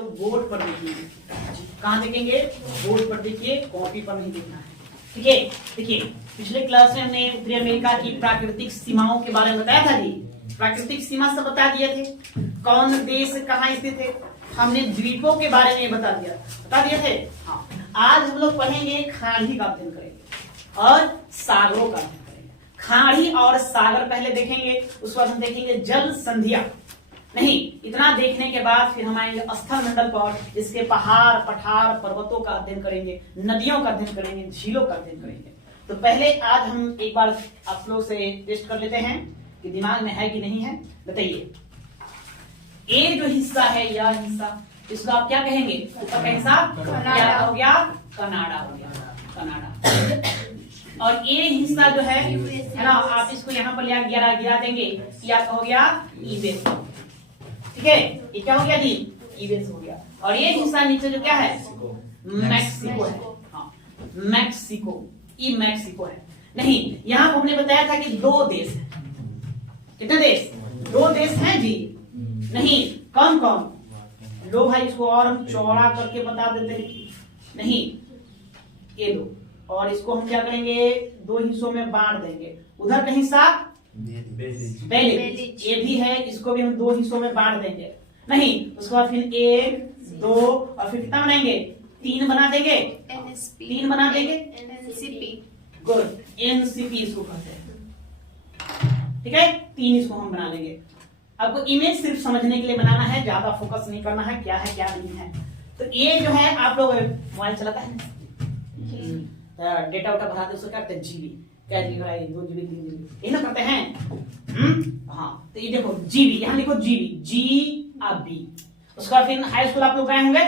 लोग बोर्ड पर देखेंगे। कहाँ देखेंगे? बोर्ड पर देखिए, कॉपी पर नहीं देखना है। ठीक है, देखिए पिछले क्लास में हमने उत्तरी अमेरिका की प्राकृतिक सीमाओं के बारे में बताया था जी। प्राकृतिक सीमा सब बता दिए थे, कौन देश कहाँ स्थित है, हमने द्वीपों के बारे में बता दिए थे। हाँ, आज हम लोग पढ़ेंगे, खाड़ी का अध्ययन करेंगे और सागरों का अध्ययन करेंगे। खाड़ी और सागर पहले देखेंगे, उसके बाद हम देखेंगे जल संधियां। नहीं, इतना देखने के बाद फिर हम आएंगे स्थल मंडल पर, इसके पहाड़ पठार पर्वतों का अध्ययन करेंगे, नदियों का अध्ययन करेंगे, झीलों का अध्ययन करेंगे। तो पहले आज हम एक बार आप लोग से टेस्ट कर लेते हैं कि दिमाग में है कि नहीं है। बताइए, ये जो हिस्सा है, यह हिस्सा, इसको आप क्या कहेंगे? ऊपर का हिस्सा क्या हो गया? कनाडा हो गया, कनाडा। और ये हिस्सा जो है ना, आप इसको यहाँ पर गिरा देंगे, क्या हो गया? ईबेस। ठीक है, ये क्या हो गया जी? ईबेस हो गया। और ये हिस्सा नीचे जो क्या है? मैक्सिको है। हाँ, मैक्सिको, ये मैक्सिको है। नहीं, यहाँ हमने बताया था कि दो देश है। कितने देश? दो देश हैं जी। नहीं, कौन कौन? लो भाई, इसको और हम चौड़ा करके बता देते हैं। नहीं, ये दो, और इसको हम क्या करेंगे? दो हिस्सों में बांट देंगे। उधर का हिस्सा बेलिज, ये भी है, इसको भी हम दो हिस्सों में बांट देंगे। नहीं, उसके बाद फिर एक, दो, और फिर कितना बनाएंगे? तीन बना देंगे। तीन बना देंगे। गुड, एनसीपी इसको कहते हैं। ठीक है, तीन इसको हम बना लेंगे। आपको इमेज सिर्फ समझने के लिए बनाना है, ज्यादा फोकस नहीं करना है क्या है क्या नहीं है। तो ये जो है, आप लोग मोबाइल चलाता है, डेटा उटा भराते उसको क्या करते हैं? जीबी, क्या जीबी भाई? 2 जीबी 3 जीबी, ये ना करते हैं। हाँ, तो ये देखो जीबी, यहाँ लिखो जीबी, जी आ बी। उसके बाद फिर हाई स्कूल आप लोग गए होंगे।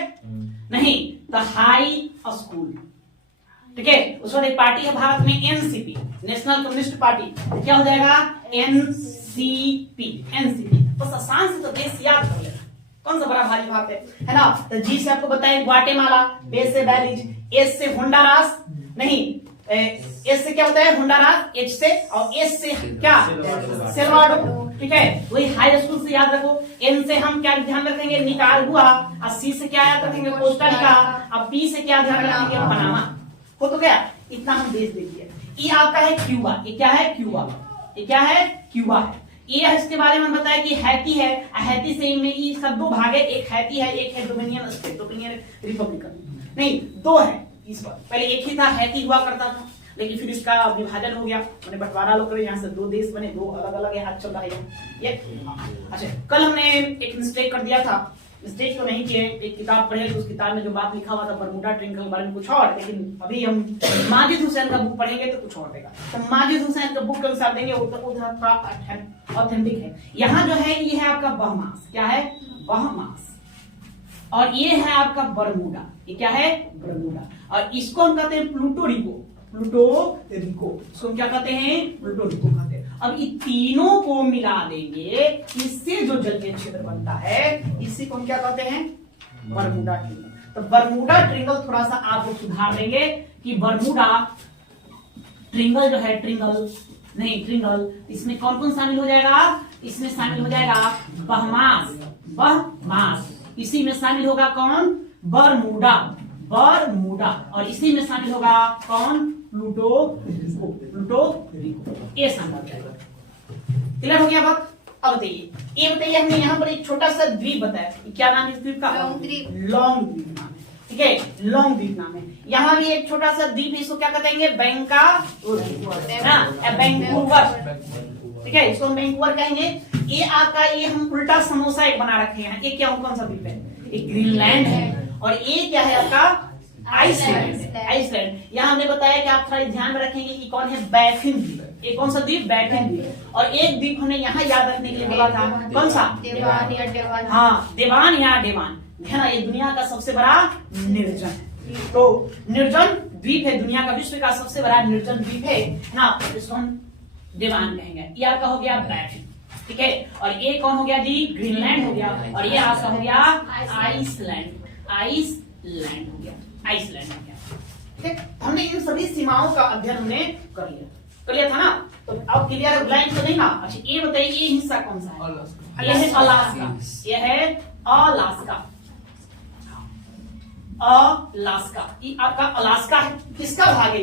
नहीं, तो हाई स्कूल। ठीक है, उसके बाद एक पार्टी है भारत में, एनसीपी, नेशनल कम्युनिस्ट पार्टी। क्या हो जाएगा? NCP, NCP. बस आसान से तो देश याद कर लेना, कौन सा बड़ा भारी बात है ना। तो जी से आपको बताएं ग्वाटेमाला, बे से बेलिज, एस से होंडुरास, नहीं एस से क्या होता है? होंडुरास, एच से, और एस से क्या? सेल्वाडोर। ठीक है, वही हाई स्कूल से याद रखो। एन से हम क्या ध्यान रखेंगे? निकारागुआ। और सी से क्या याद रखेंगे? कोस्टारिका। और पी से क्या ध्यान रखेंगे? पनामा। हो तो गया, इतना हम देश देखिए। ये आपका है क्यूबा। ये क्या है? क्यूबा। ये क्या है? क्यूबा है। ये इसके बारे में बताया कि हैती है, हैती से में ये सब दो भाग है, एक हैती है, एक है डोमिनियन स्टेट, डोमिनियन रिपब्लिकन। नहीं, दो है इस बार। पहले एक ही था, हैती हुआ करता था, लेकिन फिर इसका विभाजन हो गया, मैंने बंटवारा लोग करे, यहाँ से दो देश बने, दो अलग अलग है, आज चल रहा है ये। अच्छा, कल हमने एक मिस्टेक कर दिया था, मिस्टेक तो नहीं किए, एक किताब पढ़े तो उस किताब में जो बात लिखा हुआ था बरमूडा ट्रिंगल के बारे में कुछ और, लेकिन अभी हम माजिद हुसैन का बुक पढ़ेंगे तो कुछ और देगा। तो माजिद हुसैन का बुक के अनुसार देंगे, वो थोड़ा ऑथेंटिक है। यहाँ जो है ये है आपका बहमास। क्या है? बहमास। और ये है आपका बरमूडा। ये क्या है? बरमूडा। और इसको हम कहते हैं प्लूटो रिको। प्लूटो रिको, इसको क्या कहते हैं? प्लूटो रिको कहते हैं। अब ये तीनों को मिला देंगे, इससे जो जलीय क्षेत्र बनता है, इसी को हम क्या कहते हैं? Bermuda triangle. तो बरमूडा ट्रिंगल थोड़ा सा आप लोग सुधार देंगे कि बरमूडा ट्रिंगल जो है, ट्रिंगल नहीं, ट्रिंगल, इसमें कौन कौन शामिल हो जाएगा? इसमें शामिल हो जाएगा बहमास, बहमास। इसी में शामिल होगा कौन? Bermuda, Bermuda. और इसी में शामिल होगा कौन? प्लूटो रिको, प्लूटो रिको। ये शामिल हो जाएगा। क्लियर हो गया बात? अब बताइए, ये बताइए, हमने यहाँ पर एक छोटा सा द्वीप बताया, क्या नाम है इस द्वीप का? लॉन्ग द्वीप। लॉन्ग द्वीप नाम है। ठीक है, लॉन्ग द्वीप नाम है। यहाँ भी एक छोटा सा द्वीप, इसको क्या कहेंगे? बैंकाउवर। ठीक है, इसको हम बैंकूवर कहेंगे। ये आपका, ये हम उल्टा समोसा एक बना रखे हैं। ये क्या, कौन सा द्वीप है? एक ग्रीनलैंड है। और ये क्या है आपका? आइसलैंड। आइसलैंड। यहाँ हमने बताया कि आप थोड़ा ध्यान में रखेंगे कि कौन है? बैफिन द्वीप। ये कौन सा द्वीप? बैफिन द्वीप। और एक द्वीप हमने यहाँ याद रखने के लिए बोला था, कौन सा? देवान या डेवान। हाँ, देवान या डेवान है ना। ये दुनिया का सबसे बड़ा निर्जन है। तो निर्जन द्वीप है, दुनिया का, विश्व का सबसे बड़ा निर्जन द्वीप है ना, इसको हम देवान कहेंगे। ये आपका हो गया बैफिन। ठीक है, और ये कौन हो गया जी? ग्रीनलैंड हो गया। और ये आपका हो गया आइसलैंड। आइसलैंड हो गया, आइसलैंड हो गया। ठीक है, हमने इन सभी सीमाओं का अध्ययन हमने कर लिया था ना। तो अब क्लियर ब्लैंक तो नहीं ना। अच्छा, ये बताइए, ये हिस्सा कौन सा है? ये है अलास्का। ये है अलास्का। अलास्का, ये आपका अलास्का है, किसका भाग है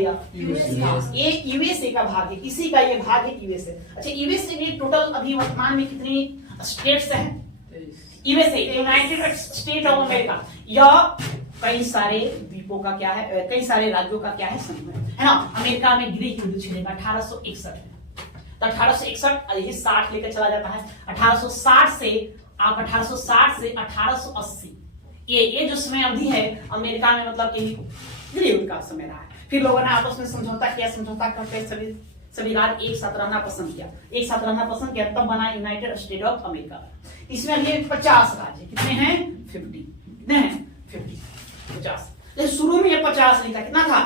ये यूएसए का भाग है, किसी का ये भाग है यूएसए। अच्छा यूएसए में टोटल अभी वर्तमान में कितनी स्टेट्स हैं? USA United state of America, यह कई सारे द्वीपों का क्या है, कई सारे राज्यों का क्या है समूह है ना। अमेरिका में ग्रीक युद्ध छिड़ेगा 1861 है, तो 1861 यही 60 लेकर चला जाता है। 1860 से 1880 ये जो समय अवधि है अमेरिका में, मतलब कि ग्रीक युद्ध का समय रहा है। फिर लोगों ने आपस में समझौता किया, समझौता करके सभी राज्य एक साथ रहना पसंद किया, तब बना यूनाइटेड स्टेट ऑफ अमेरिका। इसमें ये 50 राज्य, कितने हैं? 50, कितने हैं? 50। लेकिन शुरू में ये 50 नहीं था, कितना था?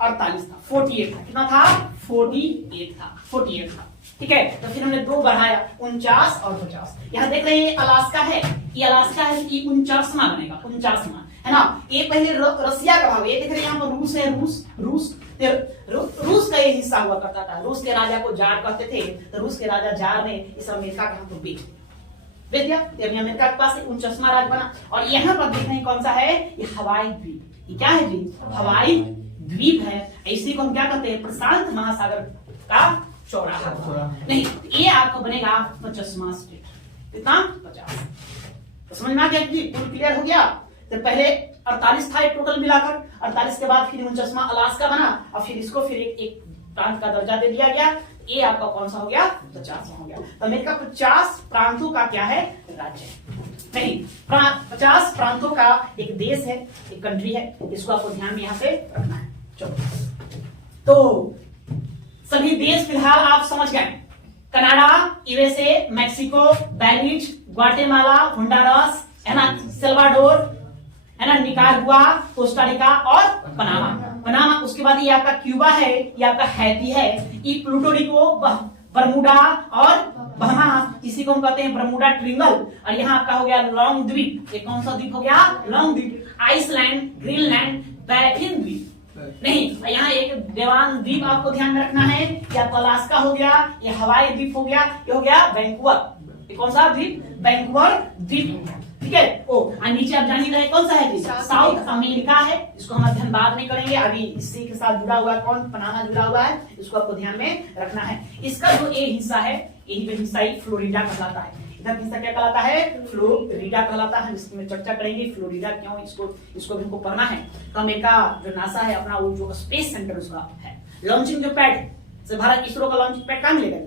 48 था, 48 था, कितना था? 48 था। ठीक है, तो फिर हमने 2 बढ़ाया, 49 और 50। यहाँ देख रहे हैं अलास्का है, ये अलास्का है, ये 49वां बनेगा, 49वां है ना। ये पहले रसिया का भाग, ये देख रहे हैं यहाँ पर रूस है, रूस का ये हिस्सा हुआ करता था। रूस के राजा को जार कहते थे, तो रूस के राजा जार ने इस अमेरिका के यहाँ पर बेच दिया, अभी अमेरिका के पास 49वां राज्य बना। और यहाँ पर देख रहे हैं कौन सा है? ये हवाई द्वीप। ये क्या है जी? हवाई द्वीप है। इसी को हम क्या कहते हैं? प्रशांत महासागर का चौराहा। नहीं, ये आपको बनेगा 50वां स्टेट, कितना? 50। तो समझ में आ गया कि पूर्ण क्लियर हो गया। तो पहले 48 था एक टोटल मिलाकर, 48 के बाद फिर 49वां अलास्का बना, और फिर इसको फिर एक प्रांत का दर्जा दे दिया गया। ये आपका कौन सा हो गया? 50वां हो गया। तो अमेरिका 50 प्रांतों का क्या है? राज्य नहीं, 50 प्रांतों का एक देश है, एक कंट्री है। इसको आपको ध्यान में यहां से रखना है। चलो, तो सभी देश फिलहाल आप समझ गए। Canada, USA, Mexico, Belize, Guatemala, Honduras, है ना, सेल्वाडोर, है ना, निकारागुआ, कोस्टा रिका और पनामा। उसके बाद ये आपका क्यूबा है, ये आपका हैती है, ये प्लूटो रिको, बरमुडा और बहामा, इसी को हम कहते हैं बरमुडा ट्रिंगल। और यहाँ आपका हो गया लॉन्ग द्वीप। ये कौन सा द्वीप हो गया? लॉन्ग द्वीप। आइसलैंड, ग्रीनलैंड, बैफिन द्वीप नहीं, यहाँ एक देवान द्वीप आपको ध्यान में रखना है। ये आपका अलास्का हो गया, ये हवाई द्वीप हो गया, ये हो गया वैंकूवर। ये कौन सा द्वीप? वैंकूवर द्वीप। ठीक है। और नीचे आप जान ही रहे कौन सा है? साउथ अमेरिका है। इसको हम अध्ययन बाद में करेंगे, अभी इसी के साथ जुड़ा हुआ है कौन? पनामा जुड़ा हुआ है, इसको आपको ध्यान में रखना है। इसका जो ए हिस्सा है, यही पे हिस्सा ही फ्लोरिडा कहलाता है। इधर हिस्सा क्या कहलाता है? फ्लोरिडा कहलाता है। इसमें चर्चा करेंगे फ्लोरिडा क्यों, इसको भी हमको पढ़ना है। तो अमेरिका जो नासा है अपना, वो जो स्पेस सेंटर उसका है, लॉन्चिंग जो पैड से भारत इसरो का लॉन्चिंग पैड कहाँ मिलेगा?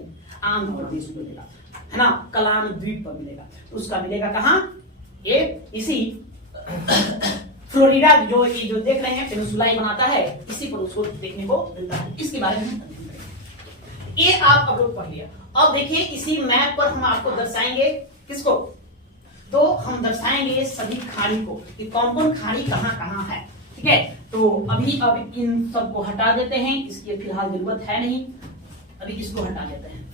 आंध्र प्रदेश को मिलेगा, है ना, कलाम द्वीप पर मिलेगा। तो उसका मिलेगा कहाँ? ये इसी फ्लोरिडा, जो ये जो देख रहे हैं पेनिनसुला बनाता है, इसी पर उसको देखने को मिलता है। इसके बारे में ये आप अब लोग पढ़ लिया। अब देखिए इसी मैप पर हम आपको दर्शाएंगे किसको? तो हम दर्शाएंगे सभी खाड़ी को, कि कौन कौन खाड़ी कहाँ कहाँ है। ठीक है, तो अभी अब इन सबको हटा देते हैं, इसकी फिलहाल जरूरत है नहीं, अभी इसको हटा देते हैं।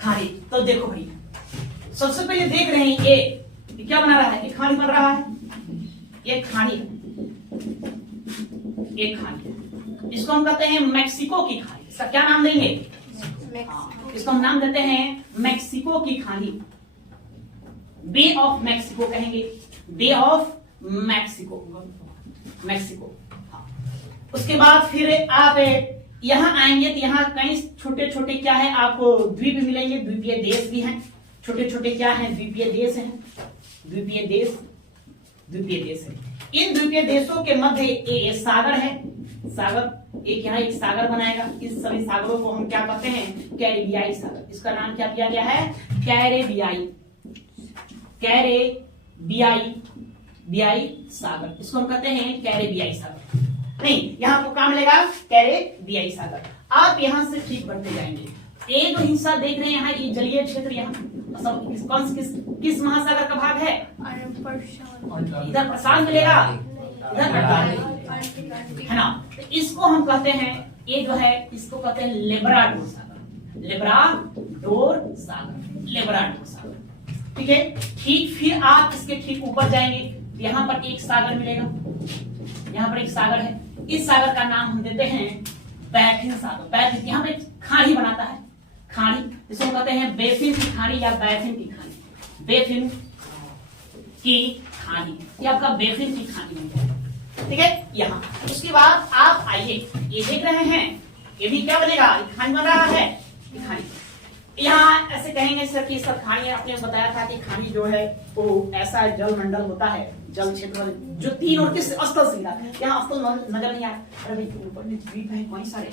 खाड़ी, तो देखो भाई, सबसे पहले देख रहे हैं ये क्या बना रहा है? ये खाड़ी बन रहा है, ये खाड़ी है, ये खाड़ी। इसको हम कहते हैं मैक्सिको की खाड़ी। इसका क्या नाम देंगे? इसको हम नाम देते हैं मैक्सिको की खाड़ी, बे ऑफ मैक्सिको कहेंगे, बे ऑफ मैक्सिको, मैक्सिको। उसके बाद फिर आप यहां आएंगे तो यहाँ कई छोटे छोटे क्या है आपको द्वीप मिलेंगे, द्वीपीय देश भी हैं। छोटे छोटे क्या हैं? द्वीपीय देश हैं, द्वीपीय देश, द्वीपीय देश है। इन द्वीपीय देशों के मध्य एक सागर है, सागर एक यहाँ एक सागर बनाएगा। इस सभी सागरों को हम क्या कहते हैं? कैरेबियाई सागर। इसका नाम क्या दिया गया है? कैरेबियाई, कैरेबियाई सागर। इसको हम कहते हैं कैरेबियाई सागर। नहीं, यहाँ आपको काम मिलेगा कैरेबियाई सागर। आप यहाँ से ठीक बढ़ते जाएंगे। ये जो हिस्सा देख रहे हैं यहाँ, ये जलीय क्षेत्र, यहाँ सब किस महासागर का भाग है? इधर प्रशांत मिलेगा, इधर है ना। तो इसको हम कहते हैं, ये जो है इसको कहते हैं लेब्राडोर सागर, लेब्राडोर सागर, लेब्राडोर सागर। ठीक है, ठीक फिर आप इसके ठीक ऊपर जाएंगे, यहाँ पर एक सागर मिलेगा, यहाँ पर एक सागर है। इस सागर का नाम हम देते हैं बैफिन सागर। बैफिन यहाँ पे खाड़ी बनाता है, खाड़ी, जिसको कहते हैं बेफिन की खाड़ी या बैफिन की खाड़ी, बेफिन की खानी, ये आपका बेफिन की खानी बन गया, ठीक है। यहाँ उसके बाद आप आइए, ये देख रहे हैं, ये भी क्या बनेगा, खानी बन रहा है, खानी। यहाँ ऐसे कहेंगे सर कि सर खानी, आपने बताया था कि खानी जो है वो ऐसा जल मंडल होता है, जल क्षेत्र जो 3 और किस स्थल से मिला, यहाँ स्थल नजर नहीं आया, अरे भाई ऊपर में द्वीप है, कौन सारे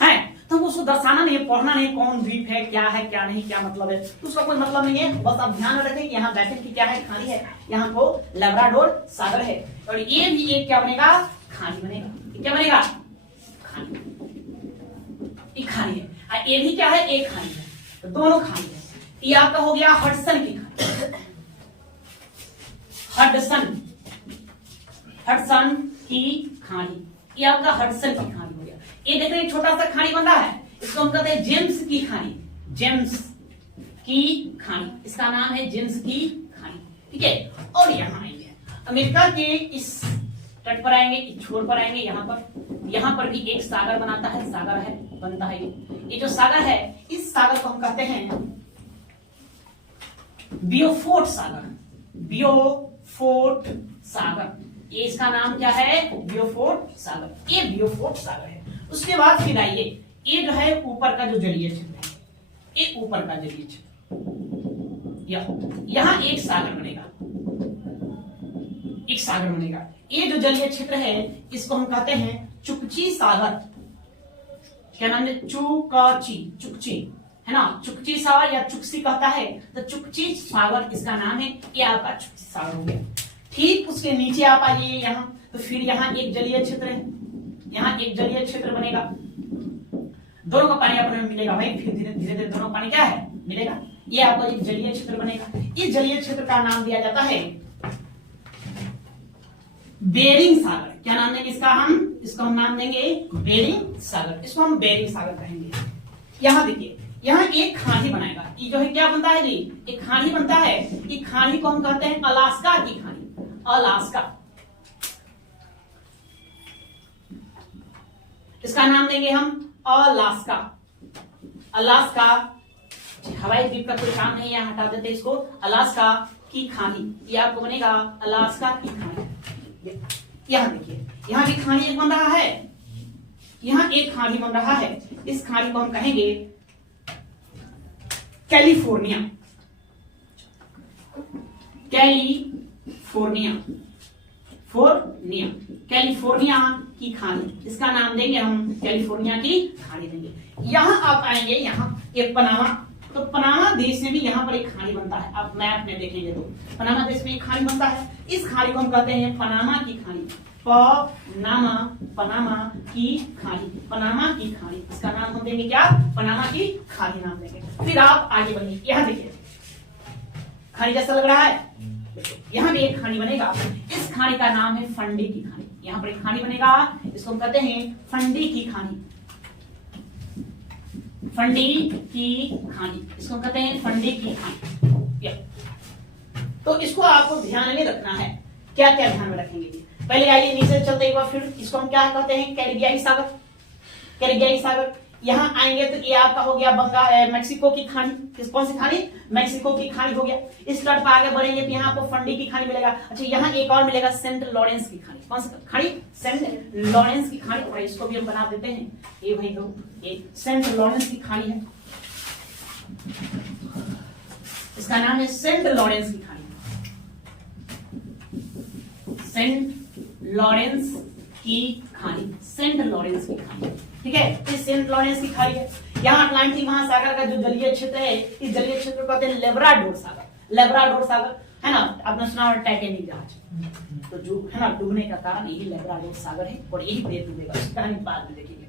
हैं, तो उसको दर्शाना नहीं है, पढ़ना नहीं कौन द्वीप है, क्या है क्या नहीं, क्या मतलब है, तो उसका कोई मतलब नहीं है। बस आप ध्यान रखें कि यहाँ बैठक की क्या है, खानी है, यहाँ को लैब्राडोर सागर है, और ये भी एक क्या बनेगा, खानी बनेगा, क्या बनेगा, खानी, ये खानी है, और ये भी क्या है, एक खानी है, तो दोनों खानी है। ये आपका हो गया हडसन की खानी, हडसन, हडसन की खानी, ये आपका हडसन की खानी हो गया। ये देख रहे हैं छोटा सा खानी बन रहा है, इसको हम कहते हैं जेम्स की खानी, जेम्स की खानी, इसका नाम है जेम्स की खानी, ठीक है। और यहाँ आएंगे अमेरिका के इस तट पर आएंगे, इस छोर पर आएंगे, यहाँ पर भी एक सागर बनाता है, सागर है, बनता है, ये जो सागर है, इस सागर को हम कहते हैं बियोफोर्ट सागर, बियोफोर्ट सागर, ये इसका नाम क्या है, बियोफोर्ट सागर, ये बियोफोर्ट सागर है। उसके बाद फिर आइए, ये जो है ऊपर का जो जलीय क्षेत्र है, ये ऊपर का जलीय क्षेत्र, यहाँ एक सागर बनेगा, एक सागर बनेगा, ये जो जलीय क्षेत्र है इसको हम कहते हैं चुकची सागर, क्या नाम है, चुकाची, चुकची है ना, चुकची सागर या चुकसी कहता है, तो चुकची सागर इसका नाम है, ये आपका चुकची सागर हो गया। ठीक उसके नीचे आप आइए यहाँ, तो फिर यहाँ एक जलीय क्षेत्र है, यहाँ एक जलीय क्षेत्र बनेगा, दोनों का पानी अपने में मिलेगा भाई, फिर धीरे धीरे दोनों पानी क्या है, मिलेगा, ये आपका एक जलीय क्षेत्र बनेगा। इस जलीय क्षेत्र का नाम दिया जाता है बेरिंग सागर, क्या नाम देंगे इसका, हम इसको हम नाम देंगे बेरिंग सागर, इसको हम बेरिंग सागर कहेंगे। यहाँ देखिए, यहाँ एक खाड़ी बनाएगा, ये जो है क्या बनता है जी, एक खाड़ी बनता है, ये खाड़ी को हम कहते हैं अलास्का की खाड़ी, अलास्का, इसका नाम देंगे हम अलास्का, अलास्का, हवाई द्वीप का कोई काम नहीं है, हटा देते इसको, अलास्का की खाड़ी, ये आपको बनेगा अलास्का की खाड़ी। यहाँ देखिए, यहाँ भी खाड़ी एक बन रहा है, यहाँ एक खाड़ी बन रहा है, इस खाड़ी को हम कहेंगे कैलिफोर्निया, कैलिफोर्निया, फोर्निया, कैलिफोर्निया की खाड़ी, इसका नाम देंगे हम कैलिफोर्निया की खाड़ी देंगे। यहाँ आप आएंगे, यहाँ एक पनामा, तो पनामा देश में भी यहाँ पर एक खाड़ी बनता है, आप मैप में देखेंगे तो पनामा देश में एक खाड़ी बनता है, इस खाड़ी को हम कहते हैं पनामा की खाड़ी, पनामा, पनामा की खाड़ी, पनामा की खाड़ी, इसका नाम हम देंगे क्या, पनामा की खाड़ी नाम देंगे। फिर आप आगे बढ़िए, यहाँ देखिए खाड़ी जैसा लग रहा है, यहाँ भी एक खाड़ी बनेगा, इस खाड़ी का नाम है फंडी की खाड़ी, यहाँ पर एक खाड़ी बनेगा, इसको हम कहते हैं फंडी की खाड़ी, फंडी की खाड़ी, इसको कहते हैं फंडी की खाड़ी। तो इसको आपको ध्यान में रखना है, क्या क्या ध्यान में रखेंगे, पहले आइए नीचे चलते एक बार, फिर इसको हम क्या कहते हैं, कैरिबियाई सागर, कैरिबियाई सागर। यहाँ आएंगे तो ये आपका हो गया मैक्सिको की खाड़ी, कौन सी खाड़ी, मैक्सिको की खाड़ी हो गया। इस तट पर आगे बढ़ेंगे तो यहाँ आपको फंडी की खाड़ी मिलेगा। अच्छा, यहाँ एक और मिलेगा सेंट लॉरेंस की खाड़ी, कौन सी खाड़ी, सेंट लॉरेंस की खाड़ी, और इसको भी हम बना देते हैं, ये भाई दो, ये सेंट लॉरेंस की खाड़ी है, इसका नाम है सेंट लॉरेंस की खाड़ी, सेंट लॉरेंस की खाड़ी, सेंट लॉरेंस की खाड़ी, ठीक है। तो सेंट लॉरेंस की खाड़ी है। यहाँ अटलांटिक महासागर का जो जलीय क्षेत्र है, इस जलीय क्षेत्र को कहते हैं लेब्राडोर सागर, लेब्राडोर सागर है ना, आपने सुना होगा टाइटैनिक जहाज, तो जो है ना डूबने का कारण यही लेब्राडोर सागर है, और यही पे डूबेगा, इसकी कहानी बाद में देखेंगे।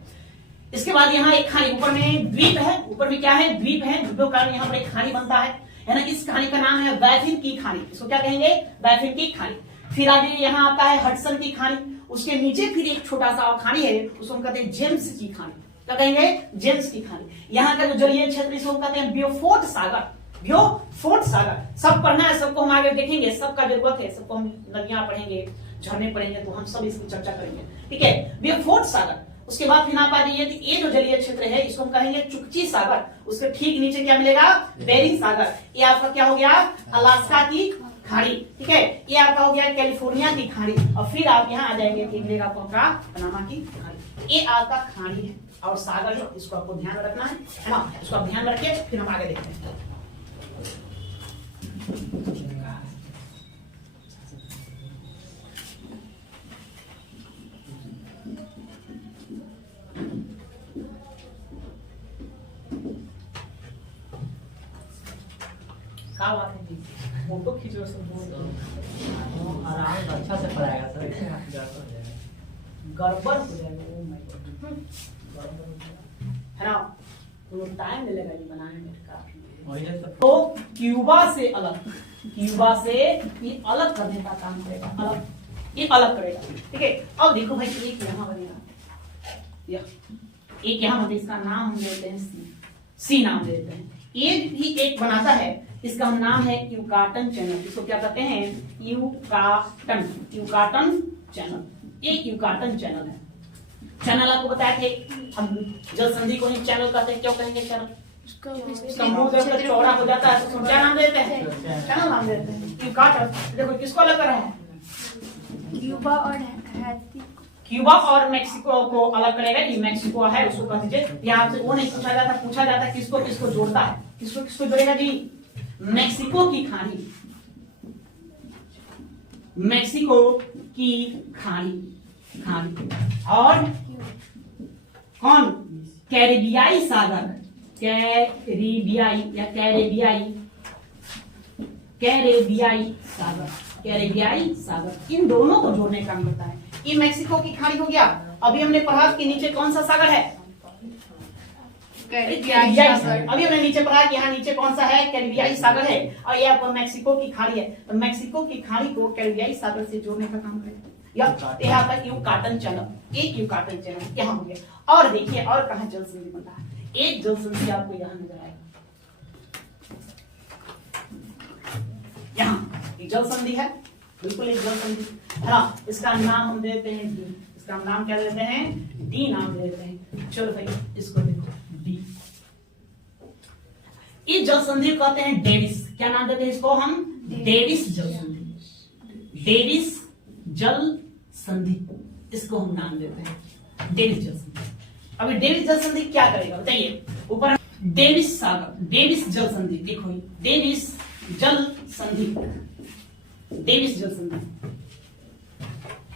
इसके बाद यहाँ एक खाड़ी, ऊपर में द्वीप है, ऊपर में क्या है, द्वीप है, द्वीपों के कारण यहाँ पर एक खाड़ी बनता है ना, इस खाड़ी का नाम है बैफिन की खाड़ी, इसको क्या कहेंगे, बैफिन की खाड़ी। फिर आगे यहाँ आता है हडसन की खाड़ी, उसके नीचे फिर एक छोटा सा खाड़ी है, उसको हम कहते हैं जेम्स की खाड़ी, क्या कहेंगे, जेम्स की खाड़ी। यहाँ का जो जलीय क्षेत्र इसको कहते हैं बियोफोर्ट सागर, बियोफोर्ट सागर। सब पढ़ना है, सबको हम आगे देखेंगे, सबका जरूरत है, सबको हम नदियां पढ़ेंगे, झरने पढ़ेंगे, तो हम सब इसकी चर्चा करेंगे, ठीक है। बियोफोर्ट सागर, उसके बाद फिर आप आ जाइए, ये जो जलीय क्षेत्र है इसको हम कहेंगे चुकची सागर, उसके ठीक नीचे क्या मिलेगा, बेरिंग सागर। ये आपका क्या हो गया, अलास्का की खाड़ी, ठीक है। ये आपका हो गया कैलिफोर्निया की खाड़ी, और फिर आप यहाँ आ जाएंगे कि मिलेगा आपको आपका पनामा की खाड़ी। ये आपका खाड़ी है और सागर है, इसको आपको ध्यान में रखना है ना, इसको आप ध्यान में रखिए, फिर हम आगे देखते हैं। क्या बात है जी, फोटो खींच रहे हो, आराम से अच्छा से पढ़ाएगा सर, ऐसे आप गड़बड़ हो जाएगा। गड़बड़ हो जाएगा, ओ माय गॉड, गड़बड़ हो जाएगा है ना, तो टाइम मिलेगा ये बनाने में काफी। वही है तो क्यूबा से अलग, क्यूबा से ये अलग करने का काम करेगा, अलग, ये अलग करेगा, ठीक है। अब देखो भाई एक यहाँ बनेगा, एक यहाँ बने, इसका नाम हम देते हैं सी नाम देते हैं। ये भी एक बनाता है, इसका नाम है यूकाटन चैनल, इसको क्या कहते हैं, यूकाटन, यूकाटन चैनल। ये यूकाटन चैनल है। चैनल आपको बताया थे, हम जल संधि को ही चैनल कहते हैं, क्यों कहेंगे चैनल, समुद्र जब चौड़ा हो जाता है तो उसको क्या नाम देते हैं, चैनल नाम देते हैं। यूकाटन देखो किसको अलग कर रहा है, क्यूबा और हैती, क्यूबा और मेक्सिको को अलग करेगा। ये मेक्सिको है, उसको कह दीजिए। यहाँ से वो नहीं पूछा जाता, पूछा जाता किसको किसको जोड़ता है, किसको किसको जोड़ेगा जी, मेक्सिको की खाड़ी, मेक्सिको की खाड़ी, खाड़ी और कौन, कैरिबियाई सागर, कैरिबियाई या कैरेबियाई, कैरेबियाई सागर, कैरेबियाई सागर, इन दोनों को जोड़ने का काम करता है। ये मेक्सिको की खाड़ी हो गया। अभी हमने पढ़ा कि नीचे कौन सा सागर है, कैरिबियाई सागर। अभी हमने नीचे पढ़ा कि यहाँ नीचे कौन सा है, कैरिबियाई सागर है, और ये आपको मेक्सिको की खाड़ी है। तो मेक्सिको की खाड़ी को कैरिबियाई सागर से जोड़ने का काम करेगा। यहाँ पर यूकाटन चैनल, एक यूकाटन चैनल यहाँ हो गया। और देखिए और कहाँ जल संधि बनता है, एक जल संधि आपको यहाँ नजर आएगा, यहाँ एक जल संधि है, बिल्कुल एक जल संधि है ना। इसका नाम हम देते हैं डी, इसका नाम क्या देते हैं, डी नाम देते हैं। चलो भाई इसको देखो डी, इस जल संधि को कहते हैं डेविस, क्या नाम देते हैं इसको हम, डेविस जल संधि, डेविस जल संधि, इसको हम नाम देते हैं डेविस जल संधि। अभी डेविस जल संधि क्या करेगा बताइए, ऊपर डेविस सागर, डेविस जल संधि, देखो डेविस जल संधि, डेविस जल संधि,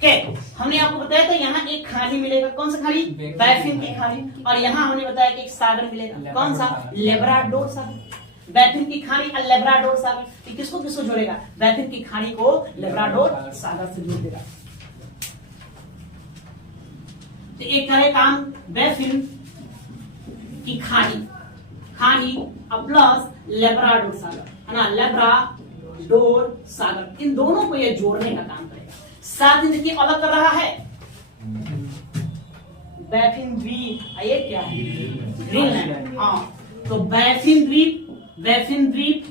क्या हमने आपको बताया था, यहाँ एक खाड़ी मिलेगा, कौन सा खाड़ी, बैफिन की खाड़ी, और यहाँ हमने बताया कि एक सागर मिलेगा, कौन सा, लेब्राडोर सागर। बैफिन की खाड़ी और लेब्राडोर सागर, तो किसको किसको जोड़ेगा, बैफिन की खाड़ी को लेब्राडोर सागर से जोड़ देगा। तो एक तरह काम बैफिन की खाड़ी, खाड़ी प्लस लेब्राडोर सागर है ना, लेब्राडोर सागर, इन दोनों को ये जोड़ने का काम करेगा। साथ ही देखिए अलग कर रहा है, बैफिन द्वीप, ये क्या है, ग्रीनलैंड, हाँ। तो बैफिन द्वीप, बैफिन द्वीप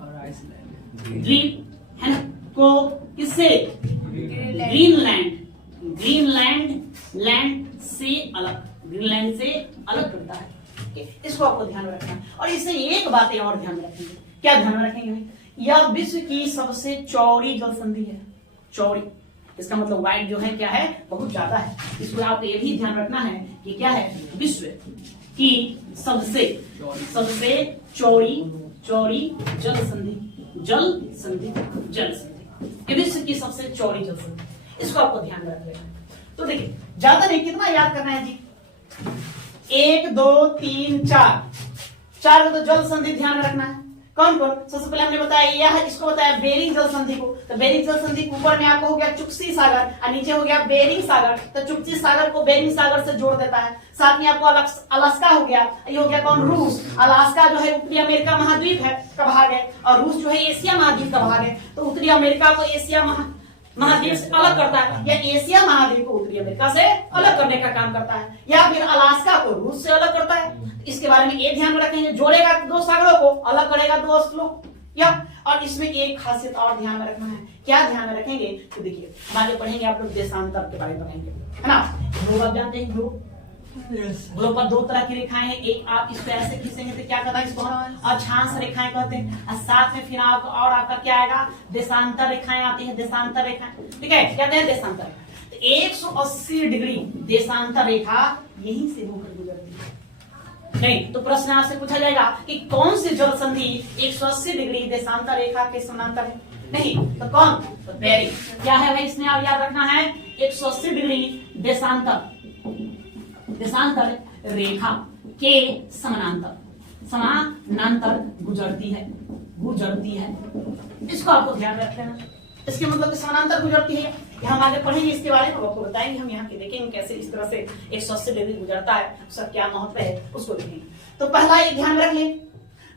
और आइसलैंड द्वीप है ना, को किससे, ग्रीनलैंड, ग्रीनलैंड लैंड से अलग, ग्रीनलैंड से अलग करता है। इसको आपको ध्यान में रखना है। और इससे एक बात और ध्यान में रखेंगे, क्या ध्यान में रखेंगे, यह विश्व की सबसे चौड़ी जल संधि है, चौड़ी, इसका मतलब वाइड जो है क्या है, बहुत ज्यादा है। इसको आपको ये भी ध्यान रखना है कि क्या है, विश्व की सबसे सबसे चौड़ी चौड़ी जल संधि, जल संधि, जल संधि, ये विश्व की सबसे चौड़ी जल संधि, इसको आपको ध्यान में रखना है। तो देखिए ज्यादा नहीं, कितना याद करना है जी, 1 2 3 4, चार को तो जल संधि ध्यान में रखना है। कौन कौन, सबसे पहले हमने बताया यह, इसको बताया बेरिंग जल संधि को, तो बेरिंग जल संधि के ऊपर में आपको हो गया चुक्सी सागर और नीचे हो गया बेरिंग सागर, तो चुक्सी सागर को बेरिंग सागर से जोड़ देता है। साथ में आपको अलास्का हो गया, ये हो गया कौन, रूस। अलास्का जो है उत्तरी अमेरिका महाद्वीप है का भाग है, और रूस जो है एशिया महाद्वीप का भाग है। तो उत्तरी अमेरिका को एशिया महाद्वीप से अलग करता है, या एशिया महाद्वीप को उत्तरी अमेरिका से अलग करने का काम करता है, या फिर अलास्का को रूस से अलग करता है। इसके बारे में ये ध्यान में रखेंगे, जोड़ेगा दो सागरों को, अलग करेगा दो श्लोक, या और इसमें एक खासियत और ध्यान में रखना है। क्या ध्यान में रखेंगे? तो देखिए हम आगे पढ़ेंगे, आप लोग देशांतर के बारे में पढ़ेंगे, है ना। ग्लोब आप जानते हैं, ग्लोब ग्लोब पर दो तरह की रेखाएं हैं। एक आप इस तरह से खींचेंगे तो क्या कहता है इसको हम अक्षांश रेखाएं कहते हैं, और साथ में फिर आप और आपका क्या आएगा, देशांतर रेखाएं आती है, देशांतर रेखाएं, ठीक है, कहते हैं देशांतर रेखा। तो 180 डिग्री देशांतर रेखा यहीं से होकर गुजरती है। नहीं तो प्रश्न आपसे पूछा जाएगा कि कौन सी जल संधि 180 डिग्री देशांतर रेखा के समांतर है? नहीं तो कौन? तो बेरिंग। क्या है भाई, इसमें आप याद रखना है 180 डिग्री देशांतर रेखा के समानांतर गुजरती है। इसको आपको ध्यान में रखना। इसके मतलब समानांतर गुजरती है, हम आगे पढ़ेंगे इसके बारे में, आपको बताएंगे, हम यहाँ के देखेंगे कैसे इस तरह से 180 डिग्री गुजरता है, उसका क्या महत्व है उसको देखेंगे। तो पहला एक ध्यान रख ले।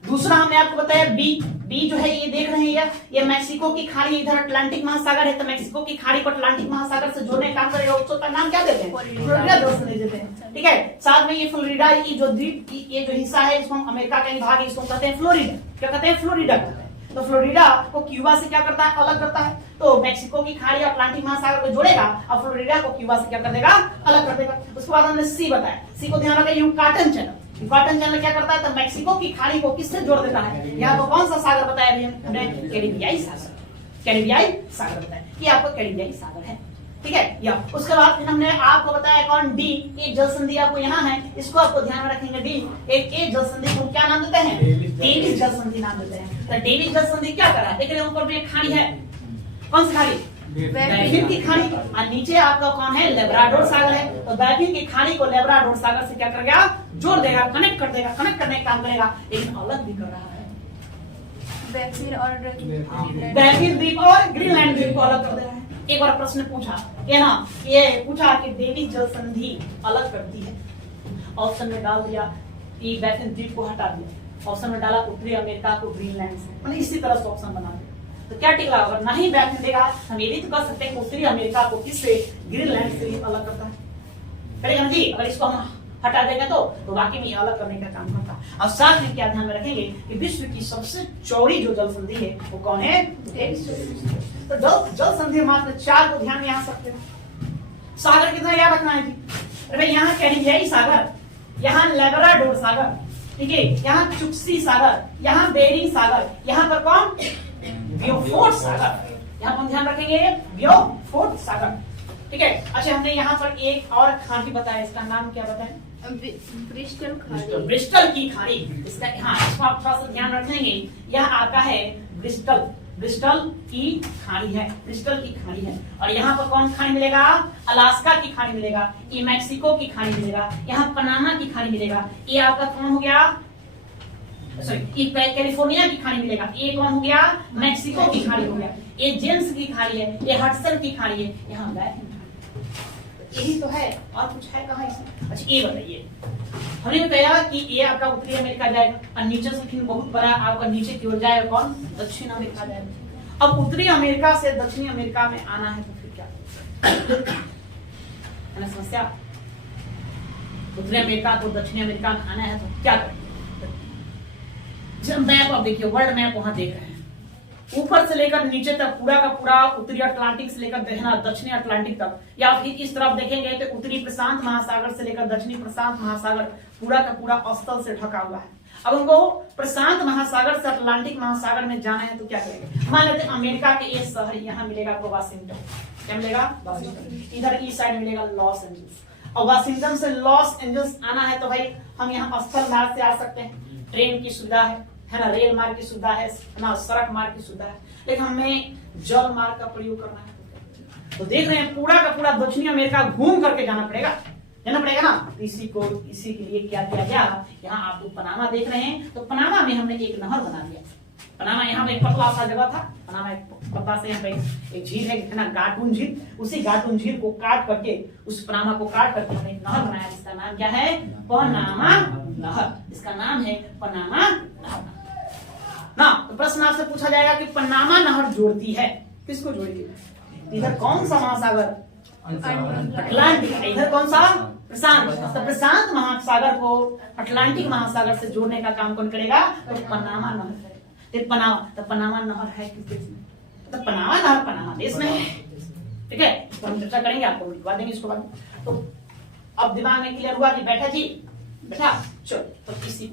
दूसरा हमने आपको बताया बी जो है ये देख रहे हैं, ये मैक्सिको की खाड़ी, इधर अटलांटिक महासागर है, तो मैक्सिको की खाड़ी को अटलांटिक महासागर से जोड़ने का काम करेगा, उसका नाम क्या देते हैं? फ्लोरिडा द्वीप समझ देते हैं, ठीक है। साथ में ये फ्लोरिडा की जो द्वीप की ये जो हिस्सा है, इसको हम अमेरिका का भाग है, इसको कहते हैं फ्लोरिडा। क्या कहते हैं? फ्लोरिडा कहते हैं। तो फ्लोरिडा को क्यूबा से क्या करता है? अलग करता है। तो मैक्सिको की खाड़ी अटलांटिक महासागर को जोड़ेगा और फ्लोरिडा को क्यूबा से क्या कर देगा? अलग कर देगा। उसके बाद हमने सी बताया, सी को ध्यान रखें, यूकाटन चैनल। यूकाटन चैनल क्या करता है? तो मैक्सिको की खाड़ी को किससे जोड़ देता है? यहाँ को कौन सा सागर बताया अभी हमने? कैरिबियाई सागर। कैरिबियाई सागर बताया, ये आपको कैरिबियाई सागर है, ठीक है। या उसके बाद फिर हमने आपको बताया कौन? डी। एक जल संधि आपको यहाँ है, इसको आपको ध्यान में रखेंगे। डी एक जल संधि को क्या नाम देते हैं? डेविस जल संधि नाम देते हैं। तो डेविस जल संधि क्या कर रहा है? देख रहे हैं ऊपर में एक खाड़ी है, कौन सी खाड़ी? बैफिन की खाड़ी। और नीचे आपका कौन है? लेब्राडोर सागर है। तो बैफिन की खाड़ी को लेब्राडोर सागर से क्या करेगा? जोड़ देगा, कनेक्ट कर देगा, कनेक्ट करने का काम करेगा, लेकिन अलग भी कर रहा है। बैफिन द्वीप और ग्रीनलैंड द्वीप को अलग कर दे रहा है। एक बार प्रश्न पूछा ये ना, ये पूछा कि डेविस जल संधि अलग करती है, ऑप्शन में डाल दिया कि बैफिन द्वीप को हटा दिया, ऑप्शन में डाला उत्तरी अमेरिका को ग्रीनलैंड से, मतलब इसी तरह से ऑप्शन बना दिया। तो क्या टिक रहा? अगर नहीं बैफिन देगा, हम ये भी तो कर सकते हैं कि उत्तरी अमेरिका को किससे? ग्रीनलैंड से अलग करता है, करेगा ना जी। अगर इसको हम हटा देंगे तो वाकई में अलग करने का काम करता है। और साथ में क्या ध्यान में रखेंगे कि विश्व की सबसे चौड़ी जो जल संधि है वो कौन है? तो जल संधि मात्र 4 को ध्यान में आ सकते हैं। सागर कितना याद रखना है जी? अरे यहाँ कैरिबियाई सागर, यहाँ लेब्राडोर सागर, ठीक है, यहाँ चुक्सी सागर, यहाँ बेरिंग सागर, यहाँ पर कौन? ब्योफोर्ट सागर, यहाँ पर ध्यान रखेंगे ब्योफोर्ट सागर, ठीक है। अच्छा हमने यहाँ पर एक और खाड़ी बताया, इसका नाम क्या बताया? ब्रिस्टल खाड़ी। ब्रिस्टल की खाड़ी, इसका हाँ इसको आप थोड़ा सा ध्यान रखेंगे। यह आता है ब्रिस्टल की खाड़ी है, ब्रिस्टल की खाड़ी है। और यहाँ पर कौन खाड़ी मिलेगा? अलास्का की खाड़ी मिलेगा, ये मैक्सिको की खाड़ी मिलेगा, यहाँ पनामा की खाड़ी मिलेगा, ये आपका कौन हो गया? सॉरी, ये कैलिफोर्निया की खाड़ी मिलेगा, ये कौन हो गया? मैक्सिको की खाड़ी हो गया, ये जेम्स की खाड़ी है, ये हडसन की खाड़ी है, यहाँ यही तो है, और कुछ है कहाँ इसमें? अच्छा ये बताइए, हमने कहा कि ये आपका उत्तरी अमेरिका जाएगा और नीचे से फिर बहुत बड़ा आपका नीचे की ओर जाएगा, कौन? दक्षिण अमेरिका जाएगा। अब उत्तरी अमेरिका से दक्षिणी अमेरिका में आना है तो फिर क्या है ना समस्या? उत्तरी अमेरिका को दक्षिणी अमेरिका में आना है तो क्या करें? जब मैप आप देखिए, वर्ल्ड मैप वहां देख रहे हैं, ऊपर से लेकर नीचे तक पूरा का पूरा उत्तरी अटलांटिक से लेकर दक्षिणी अटलांटिक तक, या फिर इस तरफ देखेंगे तो उत्तरी प्रशांत महासागर से लेकर दक्षिणी प्रशांत महासागर पूरा का पूरा अस्तल से ढका हुआ है। अब उनको प्रशांत महासागर से अटलांटिक महासागर में जाना है तो क्या करेंगे? मान लेते हैं अमेरिका के एक शहर यहाँ मिलेगा आपको वाशिंगटन, क्या मिलेगा? वाशिंगटन। इधर ईस्ट साइड मिलेगा लॉस एंजल्स, और वाशिंगटन से लॉस एंजल्स आना है तो भाई हम यहाँ स्थल मार्ग से आ सकते हैं, ट्रेन की सुविधा है ना, रेल मार्ग की सुविधा है ना, सड़क मार्ग की सुविधा है, लेकिन हमें जल मार्ग का प्रयोग करना है। तो देख रहे हैं पूरा का पूरा दक्षिणी अमेरिका घूम करके जाना पड़ेगा ना। इसी के लिए क्या किया गया, यहाँ आप लोग पनामा देख रहे हैं, तो पनामा में हमने एक नहर बना दिया। पनामा यहाँ पे एक पतला सा जगह था, पनामा एक पतला से यहाँ पे एक झील है ना, गाटून झील, उसी गाटून झील को काट करके, उस पनामा को काट करके हमने एक नहर बनाया, जिसका नाम क्या है? पनामा नहर। इसका नाम है पनामा नहर ना। तो प्रश्न आपसे पूछा जाएगा कि पनामा नहर जोड़ती है, किसको जोड़ती है? इधर कौन सा महासागर? अटलांटिक। इधर कौन सा? प्रशांत। तो प्रशांत महासागर को अटलांटिक महासागर से जोड़ने का काम कौन करेगा? तो पनामा नहर करेगा। फिर पनामा, तो पनामा नहर है किस देश में? तो पनामा नहर पनामा देश में है, ठीक है। तो हम चर्चा करेंगे, आपको लिखवा देंगे इसको बाद। तो अब दिमाग में क्लियर हुआ कि बैठा जी, बैठा। चलो तो इसी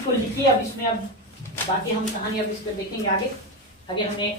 को लिखिए। अब इसमें अब बाकी हम कहानी अब इस पर देखेंगे आगे। आगे हमने